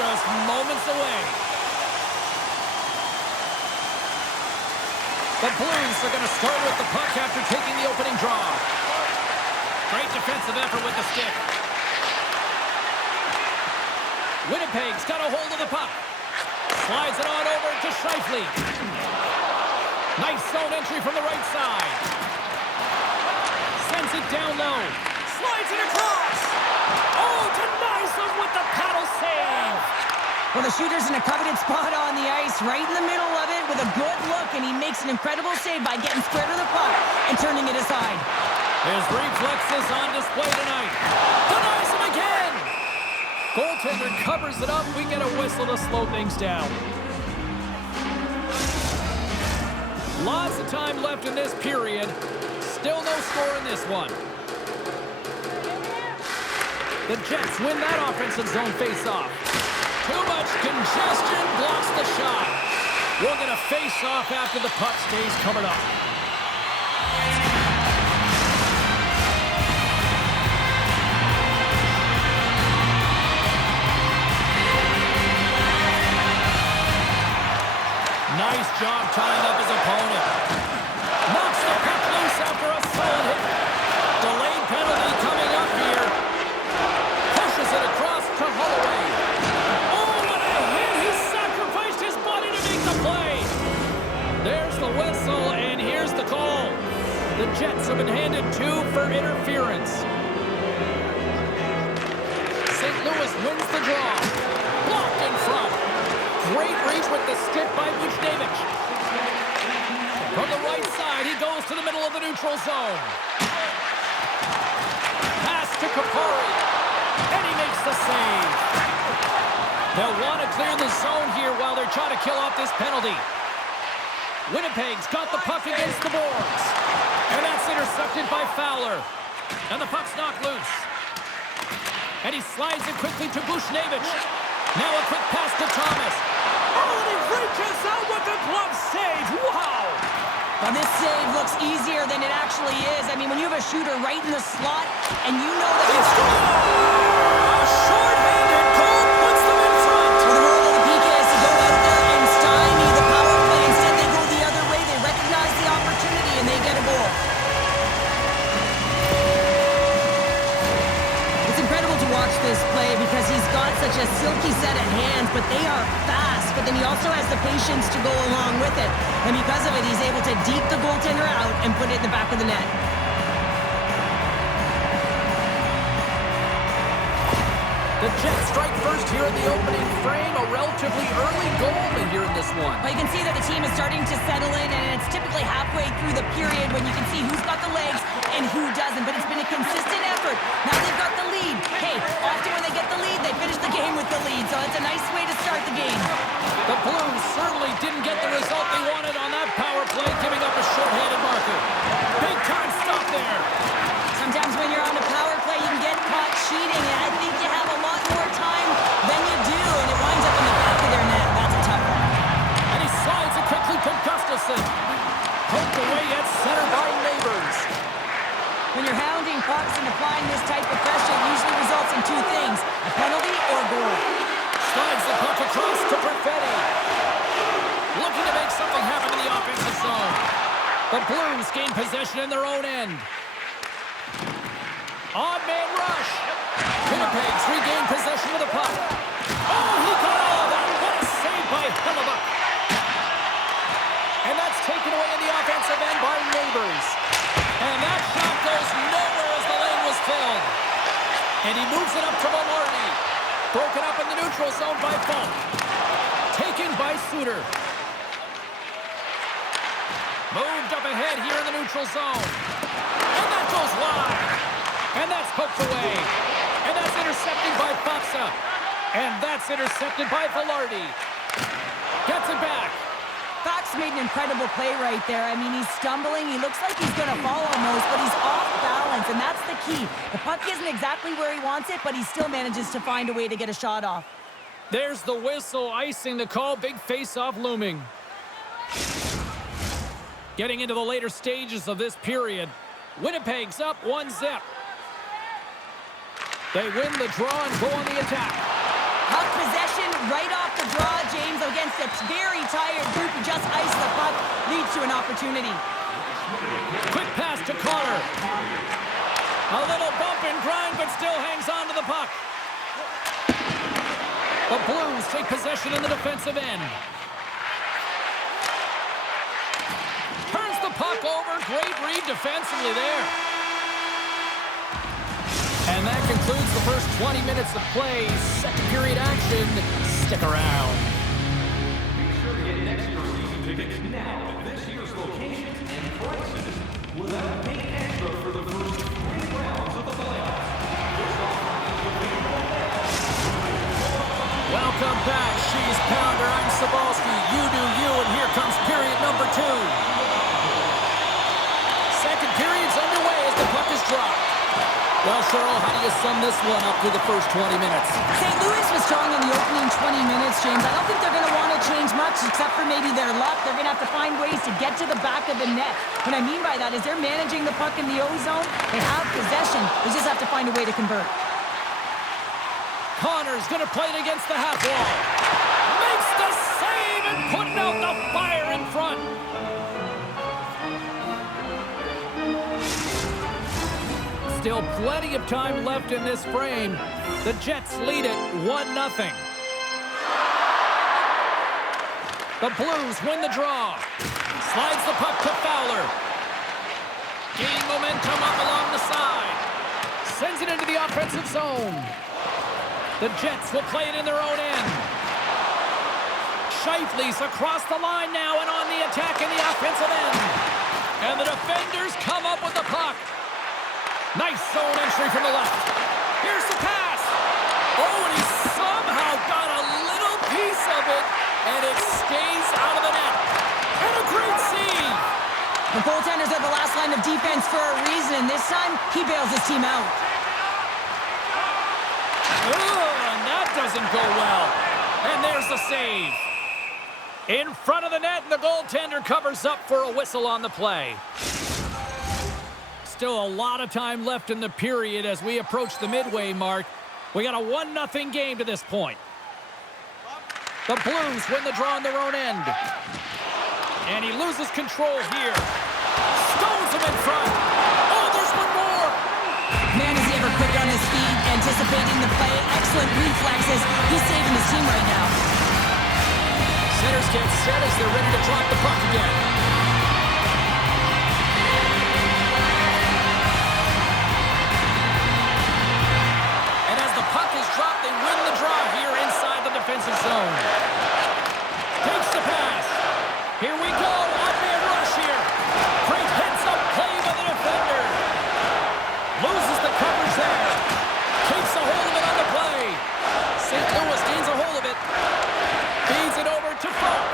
just moments away. The Blues are going to start with the puck after taking the opening draw. Great defensive effort with the stick. Winnipeg's got a hold of the puck. Slides it on over to Scheifele. Nice zone entry from the right side. Sends it down low. Slides it across. Oh, denies them with the paddle save. Well, the shooter's in a coveted spot on the ice, right in the middle of it with a good look, and he makes an incredible save by getting square to the puck and turning it aside. His reflexes on display tonight. Denies him again. Goaltender covers it up. We get a whistle to slow things down. Lots of time left in this period. Still no score in this one. The Jets win that offensive zone face-off. Too much congestion blocks the shot. We'll get a face-off after the puck stays covered up. Nice job tying up his opponent. Knocks the puck loose after a solid hit. Delayed penalty coming up here. Pushes it across to Holloway. Oh, what a hit! He sacrificed his body to make the play. There's the whistle, and here's the call. The Jets have been handed 2 for interference. St. Louis wins the draw. Blocked in front. Great reach with the stick by Buchnevich. From the right side, he goes to the middle of the neutral zone. Pass to Kapari. And he makes the save. They'll want to clear the zone here while they're trying to kill off this penalty. Winnipeg's got the puck against the boards. And that's intercepted by Fowler. And the puck's knocked loose. And he slides it quickly to Buchnevich. Now a quick pass to Thomas. Oh, and he reaches out with the glove save. Wow! Well, this save looks easier than it actually is. I mean, when you have a shooter right in the slot, and you know that it's a short-handed goal puts them in front. Well, the role of the PK is to go out there and stymie the power play. Instead, they go the other way. They recognize the opportunity, and they get a goal. It's incredible to watch this play because he's got such a silky set of hands, but they are fast. But then he also has the patience to go along with it. And because of it, he's able to deke the goaltender out and put it in the back of the net. The Jets strike first here in the opening frame. A relatively early goal here in this one. Well, you can see that the team is starting to settle in, and it's typically halfway through the period when you can see who's got the legs and who doesn't. But it's been a consistent effort. Now they've got the lead. Hey, often when they get the lead, they finish the game with the lead. So it's a nice way to start the game. The Blues certainly didn't get the result they wanted on that power play, giving up a short-handed marker. Big time stop there. Sometimes when you're on the power play, you can get caught cheating, and I think you have a lot more time than you do, and it winds up in the back of their net. That's a tough one. And he slides it quickly to Gustafsson. Poked away at center by Neighbors. When you're hounding pucks and applying this type of pressure, it usually results in 2 things, a penalty or a goal. Slides the puck across to Perfetti. Looking to make something happen in the offensive zone. The Blues gain possession in their own end. Odd man rush. Winnipeg's regained possession of the puck. Oh, he got all of that. What a save by Hellebuck. And that's taken away in the offensive end by Neighbors. And that shot goes nowhere as the lane was filled. And he moves it up to Velarde. Broken up in the neutral zone by Falk. Taken by Suter. Moved up ahead here in the neutral zone. And that goes wide. And that's poked away. And that's intercepted by Faksa. And that's intercepted by Velarde. Gets it back. Fox made an incredible play right there. I mean, he's stumbling. He looks like he's going to fall almost, but he's off balance, and that's the key. The puck isn't exactly where he wants it, but he still manages to find a way to get a shot off. There's the whistle, icing the call. Big face-off looming. Getting into the later stages of this period. Winnipeg's up 1-0. They win the draw and go on the attack. Puck possession right off the draw, James, against a very tired group who just iced the puck, leads to an opportunity. Quick pass to Connor. A little bump and grind, but still hangs on to the puck. The Blues take possession in the defensive end. Turns the puck over. Great read defensively there. And that concludes the first 20 minutes of play. Second period action. Stick around. Be sure to get next year's season tickets now at this year's location and prices without paying extra for the first 3 rounds of the playoffs. Welcome back. She's Pounder. I'm Sabalski. You do you, and here comes period number 2. Second period's underway as the puck is dropped. Well, Cheryl, how do you sum this one up through the first 20 minutes? St. Louis was strong in the opening 20 minutes, James. I don't think they're going to want to change much, except for maybe their luck. They're going to have to find ways to get to the back of the net. What I mean by that is they're managing the puck in the O-zone. They have possession. They just have to find a way to convert. Connor's going to play it against the half wall. Makes the save and putting out the fire in front. Still plenty of time left in this frame. The Jets lead it 1-0. The Blues win the draw. Slides the puck to Fowler. Gaining momentum up along the side. Sends it into the offensive zone. The Jets will play it in their own end. Scheifele's across the line now and on the attack in the offensive end. And the defenders come up with the puck. Nice zone entry from the left. Here's the pass. Oh, and he somehow got a little piece of it, and it stays out of the net. And a great save. The goaltenders are the last line of defense for a reason, and this time, he bails his team out. And that doesn't go well. And there's the save. In front of the net, and the goaltender covers up for a whistle on the play. Still a lot of time left in the period as we approach the midway mark. We got a 1-0 game to this point. The Blues win the draw on their own end. And he loses control here. Stones him in front. Oh, there's one more. Man, is he ever quick on his feet, anticipating the play. Excellent reflexes. He's saving his team right now. Centers get set as they're ready to drop the puck again. Defensive zone. Takes the pass. Here we go. One-man rush here. Great heads-up play by the defender. Loses the coverage there. Takes a hold of it on the play. St. Louis gains a hold of it. Feeds it over to Falk.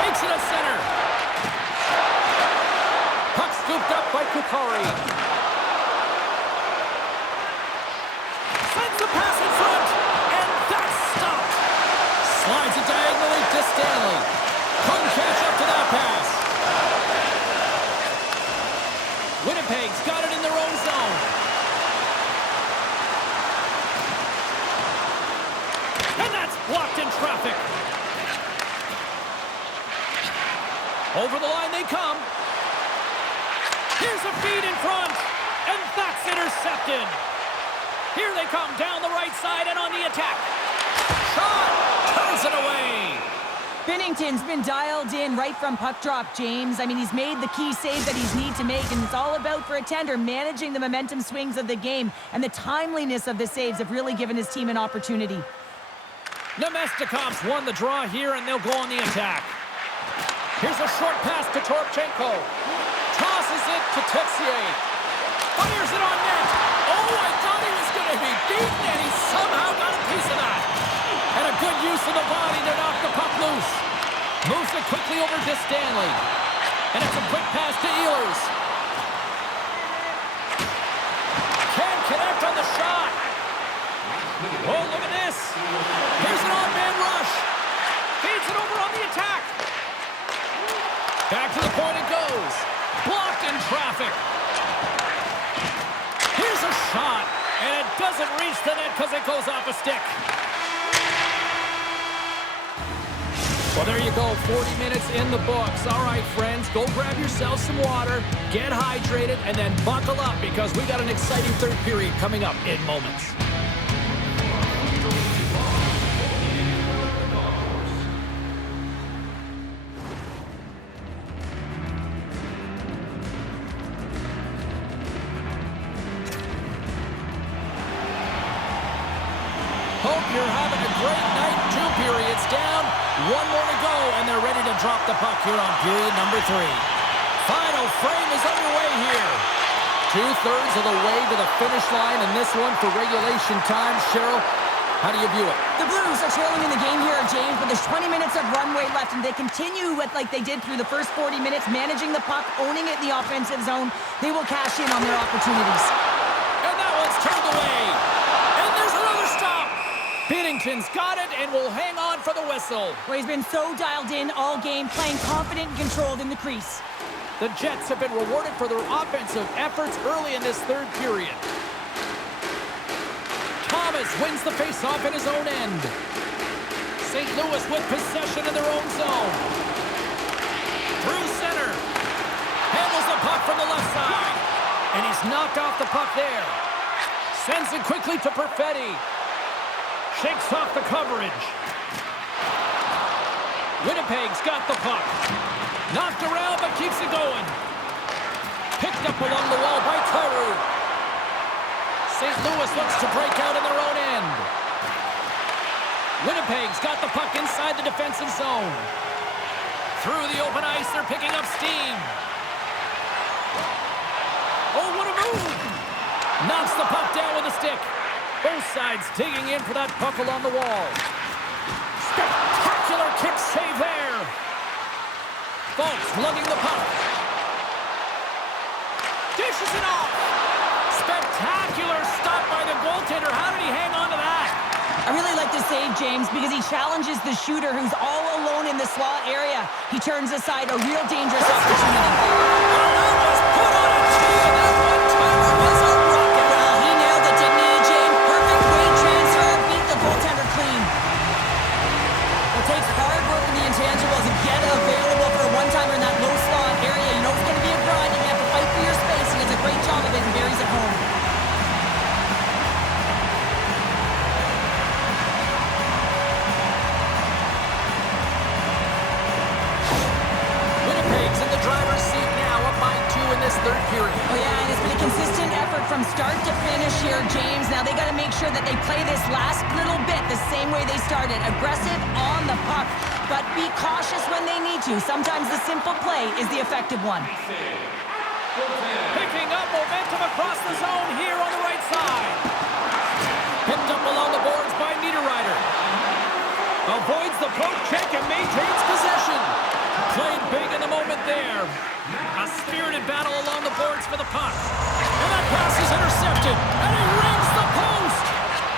Takes it to center. Puck scooped up by Kukari. Sends the pass in front. Slides it diagonally to Stanley. Couldn't catch up to that pass. Winnipeg's got it in their own zone. And that's blocked in traffic. Over the line they come. Here's a feed in front. And that's intercepted. Here they come down the right side and on the attack. Shot! Turns it away. Binnington's been dialed in right from puck drop, James. I mean, he's made the key save that he's need to make, and it's all about, for a tender, managing the momentum swings of the game, and the timeliness of the saves have really given his team an opportunity. Nemestikov's won the draw here, and they'll go on the attack. Here's a short pass to Toropchenko. Tosses it to Texier. Fires it on net. Oh, I thought he was going to be beaten, and he somehow got a piece of that. And a good use of the body to knock the puck loose. Moves it quickly over to Stanley. And it's a quick pass to Ehlers. Can't connect on the shot. Oh, look at this. Here's an odd-man rush. Feeds it over on the attack. Back to the point it goes. Blocked in traffic. Here's a shot. And it doesn't reach the net because it goes off a stick. Well, there you go, 40 minutes in the books. All right, friends, go grab yourself some water, get hydrated, and then buckle up because we got an exciting third period coming up in moments. Hope you're having a great night. 2 periods down. 1 more to go, and they're ready to drop the puck here on period number 3. Final frame is underway here. 2/3 of the way to the finish line in this one for regulation time. Cheryl, how do you view it? The Blues are trailing in the game here, James, but there's 20 minutes of runway left, and they continue with like they did through the first 40 minutes, managing the puck, owning it in the offensive zone. They will cash in on their opportunities. And that one's turned away. And there's another stop. Binnington's got it and will hang on for the whistle. Well, he's been so dialed in all game, playing confident and controlled in the crease. The Jets have been rewarded for their offensive efforts early in this third period. Thomas wins the faceoff in his own end. St. Louis with possession in their own zone. Through center. Handles the puck from the left side. And he's knocked off the puck there. Sends it quickly to Perfetti. Shakes off the coverage. Winnipeg's got the puck. Knocked around, but keeps it going. Picked up along the wall by Kyrou. St. Louis looks to break out in their own end. Winnipeg's got the puck inside the defensive zone. Through the open ice, they're picking up steam. Oh, what a move! Knocks the puck down with a stick. Both sides digging in for that puck along the wall. Spectacular kick save there. Folks lugging the puck. Dishes it off. Spectacular stop by the goaltender. How did he hang on to that? I really like the save, James, because he challenges the shooter who's all alone in the slot area. He turns aside a real dangerous opportunity. That was put on a tee, and that one-timer was a rocket. Well, he nailed it, didn't he, James? Perfect weight transfer. Beat the goaltender clean. It takes hard work in the intangibles to get available for a one-timer in that low slot area. You know it's going to be a grind. You're going to have to fight for your space. He does a great job of it and buries it home. Winnipeg's in the driver's seat now, up by 2 in this third period. Oh, yeah, and it's been a consistent effort from start to finish here, James. Now they got to make sure that they play this last little bit the same way they started. Aggressive on the puck, but be cautious when they need to. Sometimes the simple play is the effective one. Picking up momentum across the zone here on the right side. Picked up along the boards by Niederreiter. Avoids the poke check and maintains possession. Played big in the moment there. A spirited battle along the boards for the puck. And that pass is intercepted. And he rings the post.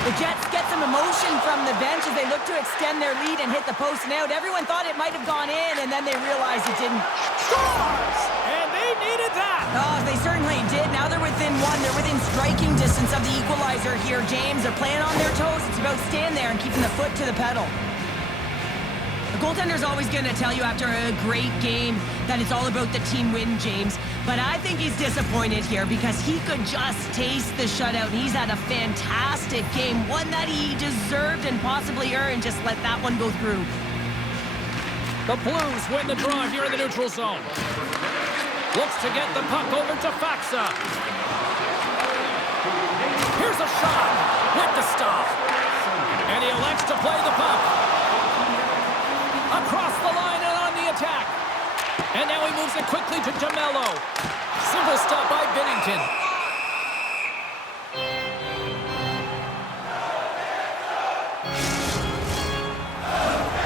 The Jets get some emotion from the bench as they look to extend their lead and hit the post and out. Everyone thought it might have gone in, and then they realized it didn't. Scores! And they needed that. Oh, they certainly did. Now they're within one. They're within striking distance of the equalizer here, James. They're playing on their toes. It's about staying there and keeping the foot to the pedal. The goaltender's always going to tell you after a great game that it's all about the team win, James. But I think he's disappointed here because he could just taste the shutout. He's had a fantastic game, one that he deserved and possibly earned. Just let that one go through. The Blues win the draw here in the neutral zone. Looks to get the puck over to Faxa. Here's a shot with the stop. And he elects to play the puck. Across the line and on the attack. And now he moves it quickly to DeMello. Simple stop by Binnington.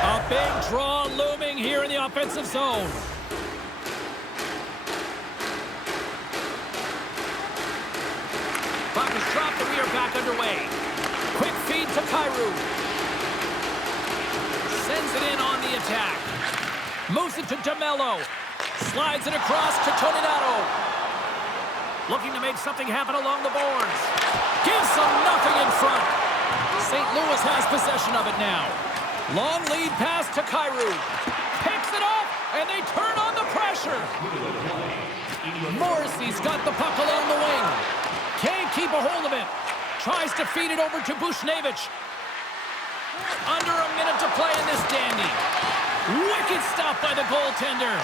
A big draw looming here in the offensive zone. Puck is dropped and we are back underway. Quick feed to Kyrou. Sends it in on the attack. Moves it to DeMello. Slides it across to Toninato. Looking to make something happen along the boards. Gives them nothing in front. St. Louis has possession of it now. Long lead pass to Kyrou. Picks it off, and they turn on the pressure. Morrissey's got the puck along the wing. Can't keep a hold of it. Tries to feed it over to Bushnevich. Under a minute to play in this dandy. Wicked stop by the goaltender.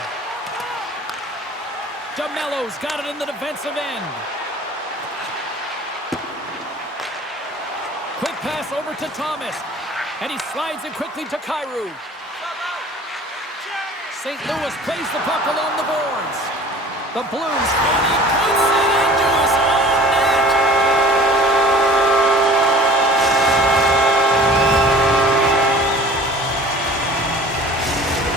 DeMello's got it in the defensive end. Quick pass over to Thomas. And he slides it quickly to Kyrou. St. Louis plays the puck along the boards. The Blues, and he puts it into his own net.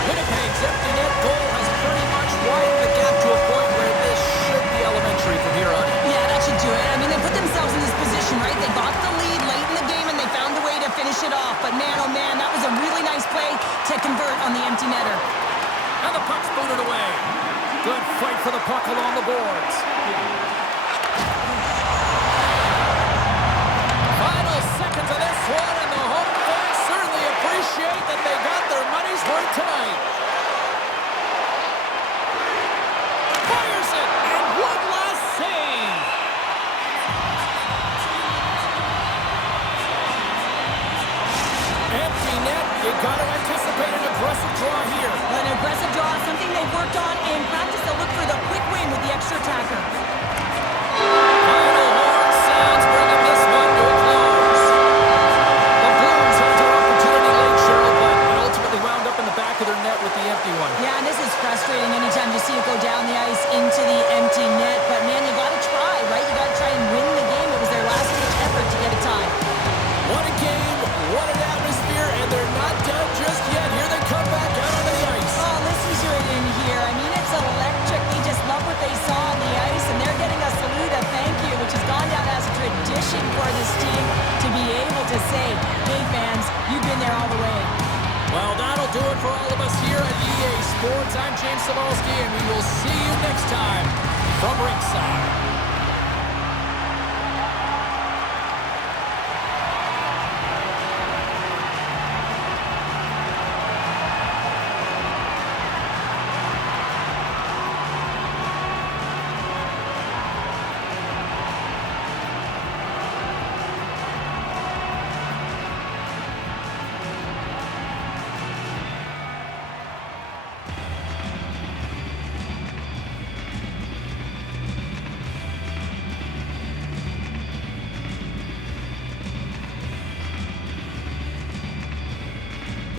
Winnipeg's empty net goal has pretty much widened the gap to a point where this should be elementary from here on in. Yeah, that should do it. I mean, they put themselves in this position, right? They got the lead late in the game, and they found a way to finish it off. But man, oh man, that was a really nice play to convert on the empty netter. And the puck's booted away. Good fight for the puck along the boards. Final seconds of this one, and the home fans certainly appreciate that they got their money's worth tonight. Fires it, and one last save. Empty net, you got to anticipate an aggressive draw here. An aggressive draw, something they've worked on in practice. They'll look for the quick win with the extra attacker. Final horn sounds, bringing this one to a close. The Blues had their opportunity late, Cheryl, but it ultimately wound up in the back of their net with the empty one. Yeah, and this is frustrating anytime you see it go down the ice into the empty net. But man, you got to try, right? You got to try and win the game. It was their last-ditch effort to get a tie. What a game, what an atmosphere, and they're not done just yet. Here they come back out onto the ice. Oh, listen to it in here. I mean, it's electric. They just love what they saw on the ice, and they're getting a salute, a thank you, which has gone down as a tradition for this team to be able to say, hey, fans, you've been there all the way. Well, that'll do it for all of us here at EA Sports. I'm James Cybulski, and we will see you next time from ringside.